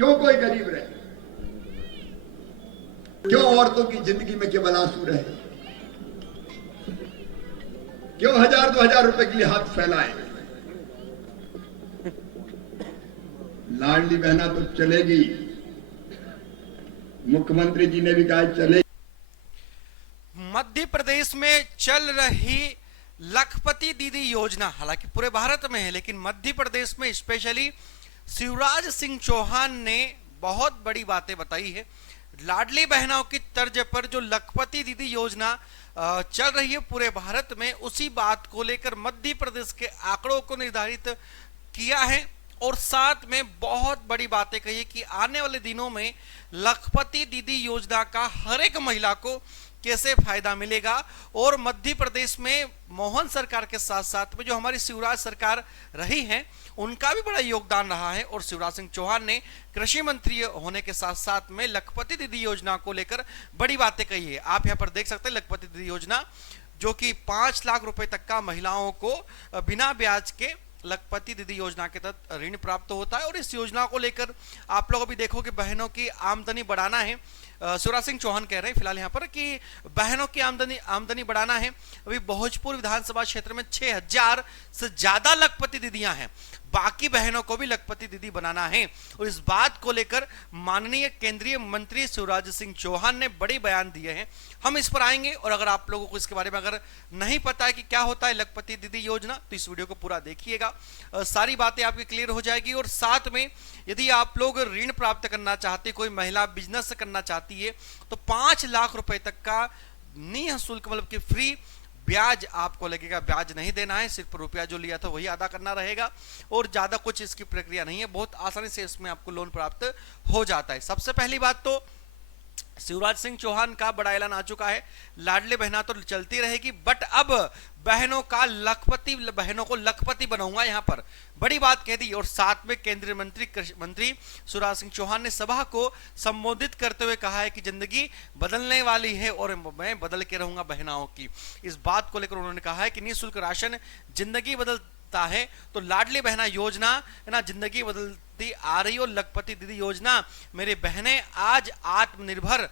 क्यों कोई गरीब रहे? क्यों औरतों की जिंदगी में केवल आंसू रहे? क्यों 1000-2000 रुपए के लिए हाथ फैलाए? लाडली बहना तो चलेगी, मुख्यमंत्री जी ने भी कहा चलेगी। मध्य प्रदेश में चल रही लखपति दीदी योजना हालांकि पूरे भारत में है, लेकिन मध्य प्रदेश में स्पेशली शिवराज सिंह चौहान ने बहुत बड़ी बातें बताई है। लाडली बहनों की तर्ज पर जो लखपति दीदी योजना चल रही है पूरे भारत में, उसी बात को लेकर मध्य प्रदेश के आंकड़ों को निर्धारित किया है और साथ में बहुत बड़ी बातें कही कि आने वाले दिनों में लखपति दीदी योजना का हर एक महिला को कैसे फायदा मिलेगा। और मध्य प्रदेश में मोहन सरकार के साथ साथ में जो हमारी शिवराज सरकार रही है उनका भी बड़ा योगदान रहा है और शिवराज सिंह चौहान ने कृषि मंत्री होने के साथ साथ में लखपति दीदी योजना को लेकर बड़ी बातें कही है। आप यहां पर देख सकते हैं लखपति दीदी योजना जो कि 5 लाख रुपए तक का महिलाओं को बिना ब्याज के लखपति दीदी योजना के तहत ऋण प्राप्त होता है। और इस योजना को लेकर आप लोग अभी देखो कि बहनों की आमदनी बढ़ाना है। शिवराज सिंह चौहान कह रहे हैं फिलहाल यहाँ पर कि बहनों की आमदनी बढ़ाना है। अभी भोजपुर विधानसभा क्षेत्र में 6000 से ज्यादा लखपति दीदियां हैं, बाकी बहनों को भी लखपति दीदी बनाना है। और इस बात को लेकर माननीय केंद्रीय मंत्री शिवराज सिंह चौहान ने बड़े बयान दिए हैं। हम इस पर आएंगे और अगर आप लोगों को इसके बारे में अगर नहीं पता है कि क्या होता है लखपति दीदी योजना तो इस वीडियो को पूरा देखिएगा, सारी बातें आपकी क्लियर हो जाएगी। और साथ में यदि आप लोग ऋण प्राप्त करना चाहते, कोई महिला बिजनेस करना चाहती है तो 5 लाख रुपए तक का निःशुल्क मतलब कि फ्री ब्याज आपको लगेगा। ब्याज नहीं देना है, सिर्फ रुपया जो लिया था वही अदा करना रहेगा और ज्यादा कुछ इसकी प्रक्रिया नहीं है, बहुत आसानी से इसमें आपको लोन प्राप्त हो जाता है। सबसे पहली बात तो शिवराज सिंह चौहान का बड़ा ऐलान आ चुका है, लाडली बहना तो चलती रहेगी बट अब बहनों को लखपति बनाऊंगा, यहां पर बड़ी बात कह दी। और साथ में केंद्रीय मंत्री शिवराज सिंह चौहान ने सभा को संबोधित करते हुए कहा है कि जिंदगी बदलने वाली है और मैं बदल के रहूंगा बहनाओं की। इस बात को लेकर उन्होंने कहा है कि निःशुल्क राशन जिंदगी बदलता है तो लाडली बहना योजना है ना जिंदगी बदलती आ रही। और लखपति दीदी योजना मेरे बहनें आज आत्मनिर्भर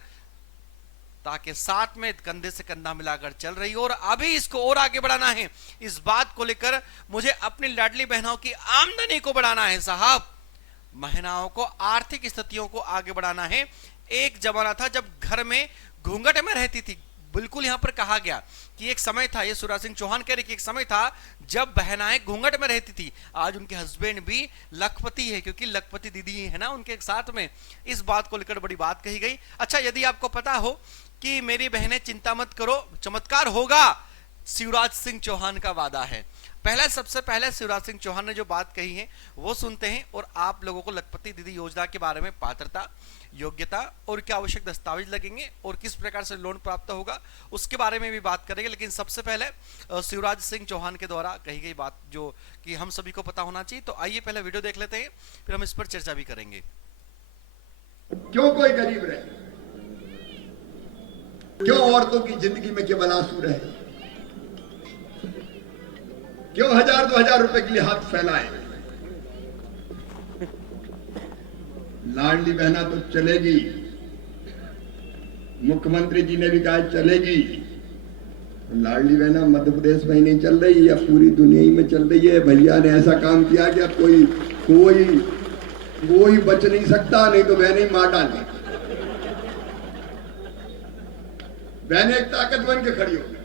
ताकि साथ में कंधे से कंधा मिलाकर चल रही हो और अभी इसको और आगे बढ़ाना है। इस बात को लेकर मुझे अपनी लाडली बहनों की आमदनी को बढ़ाना है साहब, महिलाओं को आर्थिक स्थितियों को आगे बढ़ाना है। एक जमाना था जब घर में घूंघट में रहती थी, बिल्कुल यहां पर कहा गया कि एक समय था, ये शिवराज सिंह चौहान कह रहे कि एक समय था जब बहनाएं घूंघट में रहती थी। आज उनके हस्बैंड भी लखपति है क्योंकि लखपति दीदी है ना उनके साथ में। इस बात को लेकर बड़ी बात कही गई। अच्छा, यदि आपको पता हो कि मेरी बहनें चिंता मत करो चमत्कार होगा, शिवराज सिंह चौहान का वादा है। सबसे पहले शिवराज सिंह चौहान ने जो बात कही है वो सुनते हैं और आप लोगों को लखपति दीदी योजना के बारे में पात्रता, योग्यता और क्या आवश्यक दस्तावेज लगेंगे और किस प्रकार से लोन प्राप्त होगा उसके बारे में भी बात करेंगे। लेकिन सबसे पहले शिवराज सिंह चौहान के द्वारा कही गई बात जो कि हम सभी को पता होना चाहिए, तो आइए पहले वीडियो देख लेते हैं, फिर हम इस पर चर्चा भी करेंगे। क्यों कोई गरीब रहे? क्यों औरतों की जिंदगी में केवल आंसू रहे? क्यों 1000-2000 रुपए के लिए हाथ फैलाए? लाडली बहना तो चलेगी, मुख्यमंत्री जी ने भी कहा चलेगी। लाडली बहना मध्य प्रदेश में ही नहीं चल रही या पूरी दुनिया ही में चल रही है। भैया ने ऐसा काम किया कि अब कोई बच नहीं सकता, नहीं तो बहन ही मार डाले। बहने एक ताकत बन के खड़ी हो गई।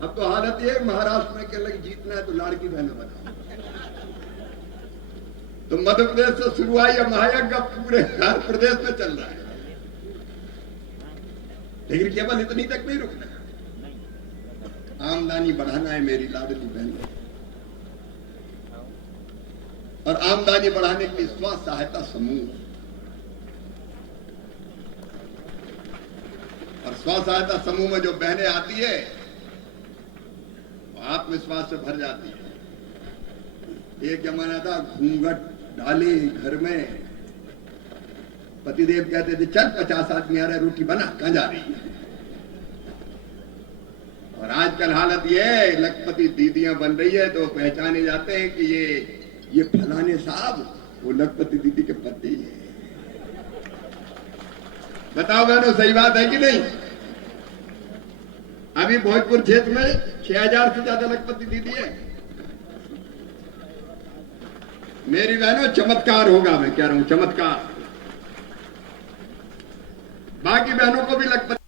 अब तो हालत ये महाराष्ट्र में के लगे जीतना है तो लाड़की बहना बना, तो मध्य प्रदेश से शुरू आई महायज्ञ पूरे हर प्रदेश में चल रहा है। लेकिन केवल इतनी तक नहीं रुकना, आमदनी बढ़ाना है मेरी लाडली बहन। और आमदनी बढ़ाने के लिए स्व सहायता समूह और स्व सहायता समूह में जो बहनें आती है आत्मविश्वास से भर जाती है। एक जमाना था घूंघट डाली घर में, पतिदेव कहते थे चल 50 आदमी आ रहे, रोटी बना, कहां जा रही है। और आजकल हालत ये है, लखपति दीदियां बन रही है तो पहचाने जाते हैं कि ये फलाने साहब वो लखपति दीदी के पति है। बताओ बहनों, सही बात है कि नहीं? अभी भोजपुर क्षेत्र में 6000 से ज्यादा लखपति दीदी है। मेरी बहनों, चमत्कार होगा, मैं कह रहा हूं चमत्कार। बाकी बहनों को भी लखपति।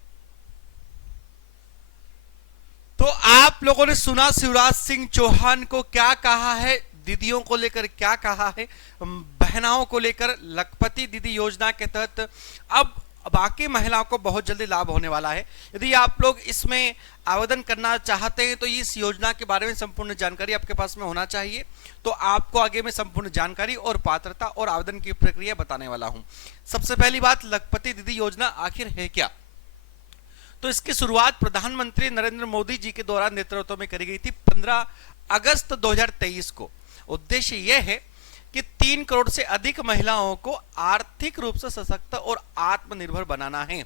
तो आप लोगों ने सुना शिवराज सिंह चौहान को क्या कहा है, दीदियों को लेकर क्या कहा है, बहनाओं को लेकर। लखपति दीदी योजना के तहत अब बाकी महिलाओं को बहुत जल्दी लाभ होने वाला है। यदि आप लोग इसमें आवेदन करना चाहते हैं तो इस योजना के बारे में संपूर्ण जानकारी आपके पास में होना चाहिए। तो आपको आगे में संपूर्ण जानकारी और पात्रता और आवेदन की प्रक्रिया बताने वाला हूं। सबसे पहली बात, लखपति दीदी योजना आखिर है क्या? तो इसकी शुरुआत प्रधानमंत्री नरेंद्र मोदी जी के द्वारा नेतृत्व में करी गई थी 15 अगस्त 2023 को। उद्देश्य यह है कि 3 करोड़ से अधिक महिलाओं को आर्थिक रूप से सशक्त और आत्मनिर्भर बनाना है,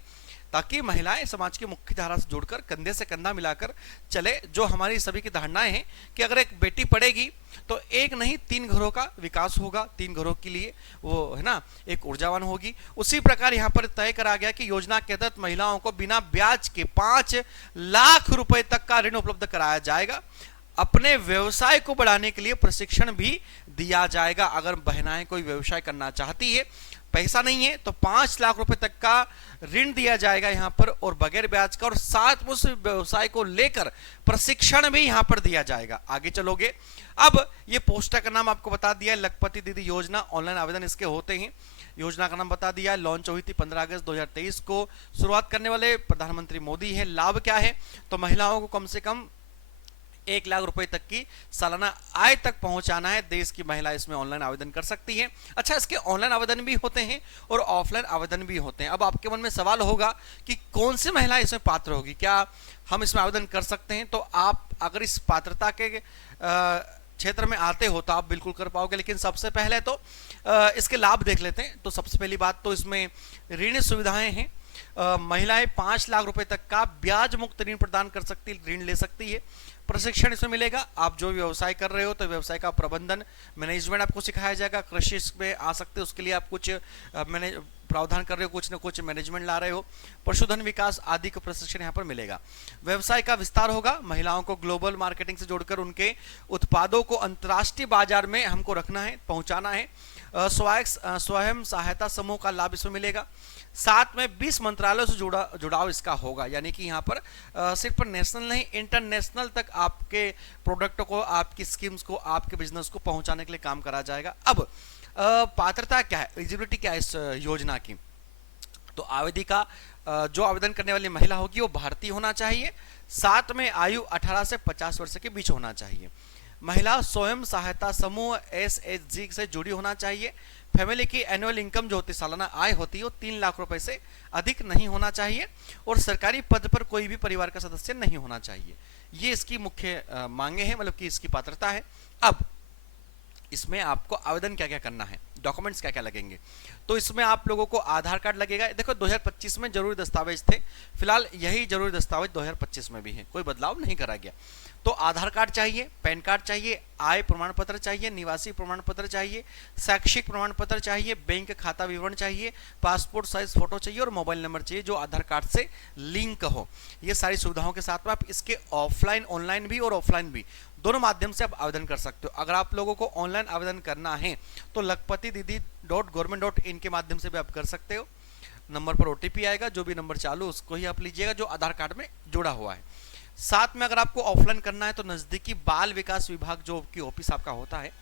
ताकि महिलाएं समाज की मुख्य धारा से जुड़कर कंधे से कंधा मिलाकर चले। जो हमारी सभी की धारणाएं हैं कि अगर एक बेटी पढ़ेगी तो एक नहीं 3 घरों का विकास होगा, 3 घरों के लिए वो है ना एक ऊर्जावान होगी। उसी प्रकार यहाँ पर तय करा गया कि योजना के तहत महिलाओं को बिना ब्याज के 5 लाख रुपए तक का ऋण उपलब्ध कराया जाएगा। अपने व्यवसाय को बढ़ाने के लिए प्रशिक्षण भी दिया जाएगा। अगर बहनाएं कोई व्यवसाय करना चाहती है, पैसा नहीं है, तो 5 लाख रुपए तक का ऋण दिया जाएगा यहाँ पर, और बगैर ब्याज का, और साथ में उस व्यवसाय को लेकर प्रशिक्षण भी यहाँ पर दिया जाएगा। आगे चलोगे, अब ये पोस्टर का नाम आपको बता दिया है, लखपति दीदी योजना। ऑनलाइन आवेदन इसके होते हैं। योजना का नाम बता दिया है, लॉन्च हुई थी 15 अगस्त 2023 को। शुरुआत करने वाले प्रधानमंत्री मोदी है। लाभ क्या है? तो महिलाओं को कम से कम 1 लाख रुपए तक की सालाना आय तक पहुंचाना है। देश की महिला इसमें ऑनलाइन आवेदन कर सकती है। अच्छा, इसके ऑनलाइन आवेदन भी होते हैं और ऑफलाइन आवेदन भी होते हैं। अब आपके मन में सवाल होगा कि कौन सी महिला इसमें पात्र होगी, क्या हम इसमें आवेदन कर सकते हैं? तो आप अगर इस पात्रता के क्षेत्र में आते हो तो आप बिल्कुल कर पाओगे। लेकिन सबसे पहले तो इसके लाभ देख लेते हैं। तो सबसे पहली बात तो इसमें ऋण सुविधाएं हैं। महिलाएं 5 लाख रुपए तक का ब्याज मुक्त ऋण प्रदान कर सकती, ऋण ले सकती है। प्रशिक्षण इसमें मिलेगा। आप जो व्यवसाय कर रहे हो तो व्यवसाय का प्रबंधन, मैनेजमेंट आपको सिखाया जाएगा। कृषि में आ सकते हो, उसके लिए आप कुछ प्रावधान कर रहे हो, कुछ न कुछ मैनेजमेंट ला रहे हो। पशुधन विकास आदि का प्रशिक्षण यहाँ पर मिलेगा। व्यवसाय का विस्तार होगा। महिलाओं को ग्लोबल मार्केटिंग से जोड़कर उनके उत्पादों को अंतर्राष्ट्रीय बाजार में हमको रखना है, पहुंचाना है। स्वयं सहायता समूह का लाभ इसमें मिलेगा। साथ में 20 मंत्रालयों से जुड़ाव इसका होगा, यानी कि यहाँ पर सिर्फ नेशनल नहीं, इंटरनेशनल तक आपके प्रोडक्ट को, आपकी स्कीम्स को, आपके बिजनेस को पहुंचाने के लिए काम करा जाएगा। अब पात्रता क्या है, एलिजिबिलिटी क्या है इस योजना की? तो आवेदिका, जो आवेदन करने वाली महिला होगी वो भारतीय होना चाहिए। साथ में आयु 18 से 50 वर्ष के बीच होना चाहिए। महिला स्वयं सहायता समूह SHG से जुड़ी होना चाहिए। फैमिली की एनुअल इनकम जो होती है, सालाना आय होती है, वो 3 लाख रुपए से अधिक नहीं होना चाहिए। और सरकारी पद पर कोई भी परिवार का सदस्य नहीं होना चाहिए। ये इसकी मुख्य मांगे हैं, मतलब कि इसकी पात्रता है। अब इसमें आपको आवेदन क्या क्या करना है, डॉक्यूमेंट्स क्या क्या लगेंगे? तो इसमें आप लोगों को आधार कार्ड लगेगा। देखो 2025 में जरूरी दस्तावेज थे, फिलहाल यही जरूरी दस्तावेज 2025 में भी है, कोई बदलाव नहीं करा गया। तो आधार कार्ड चाहिए, पैन कार्ड चाहिए, आय प्रमाण पत्र चाहिए, निवासी प्रमाण पत्र चाहिए, शैक्षिक प्रमाण पत्र चाहिए, बैंक खाता विवरण चाहिए, पासपोर्ट साइज फोटो चाहिए और मोबाइल नंबर चाहिए जो आधार कार्ड से लिंक हो। ये सारी सुविधाओं के साथ में आप इसके ऑफलाइन, ऑनलाइन भी और ऑफलाइन भी दोनों माध्यम से आप आवेदन कर सकते हो। अगर आप लोगों को ऑनलाइन आवेदन करना है तो lakpatididi.government.in के माध्यम से भी आप कर सकते हो। नंबर पर OTP आएगा, जो भी नंबर चालू उसको ही आप लीजिएगा जो आधार कार्ड में जुड़ा हुआ है। साथ में अगर आपको ऑफलाइन करना है तो नजदीकी बाल विकास विभाग जो की ऑफिस आपका होता है,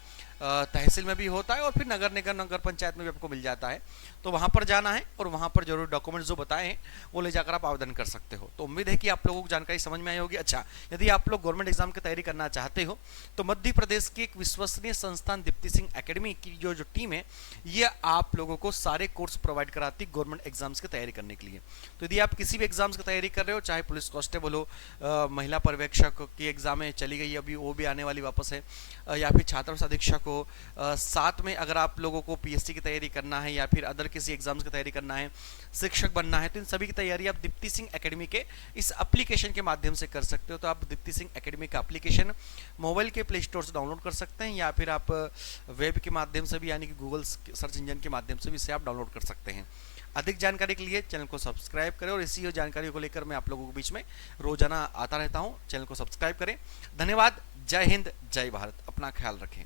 तहसील में भी होता है और फिर नगर निगम, नगर पंचायत में भी आपको मिल जाता है, तो वहां पर जाना है और वहां पर जरूर डॉक्यूमेंट्स जो बताए हैं वो ले जाकर आप आवेदन कर सकते हो। तो उम्मीद है कि आप लोगों को जानकारी समझ में आई होगी। अच्छा, यदि आप लोग गवर्नमेंट एग्जाम की तैयारी करना चाहते हो तो मध्य प्रदेश की एक विश्वसनीय संस्थान दीप्ति सिंह एकेडमी की जो टीम है, ये आप लोगों को सारे कोर्स प्रोवाइड कराती गवर्नमेंट एग्जाम्स की तैयारी करने के लिए। तो यदि आप किसी भी एग्जाम्स की तैयारी कर रहे हो, चाहे पुलिस कांस्टेबल हो, महिला पर्यवेक्षक की एग्जाम चली गई अभी वो भी आने वाली वापस है, या फिर छात्र अधीक्षक को साथ में अगर आप लोगों को पीएससी की तैयारी करना है या फिर अदर किसी एग्जाम्स की तैयारी करना है, शिक्षक बनना है, तो इन सभी की तैयारी आप दीप्ति सिंह एकेडमी के इस एप्लीकेशन के माध्यम से कर सकते हो। तो आप दीप्ति सिंह एकेडमी का एप्लीकेशन मोबाइल के प्ले स्टोर से डाउनलोड कर सकते हैं या फिर आप वेब के माध्यम से भी यानी कि गूगल सर्च इंजन के माध्यम से भी इसे आप डाउनलोड कर सकते हैं। अधिक जानकारी के लिए चैनल को सब्सक्राइब करें और इसी जानकारी को लेकर मैं आप लोगों के बीच में रोजाना आता रहता हूं। चैनल को सब्सक्राइब करें। धन्यवाद। जय हिंद, जय भारत। अपना ख्याल रखें।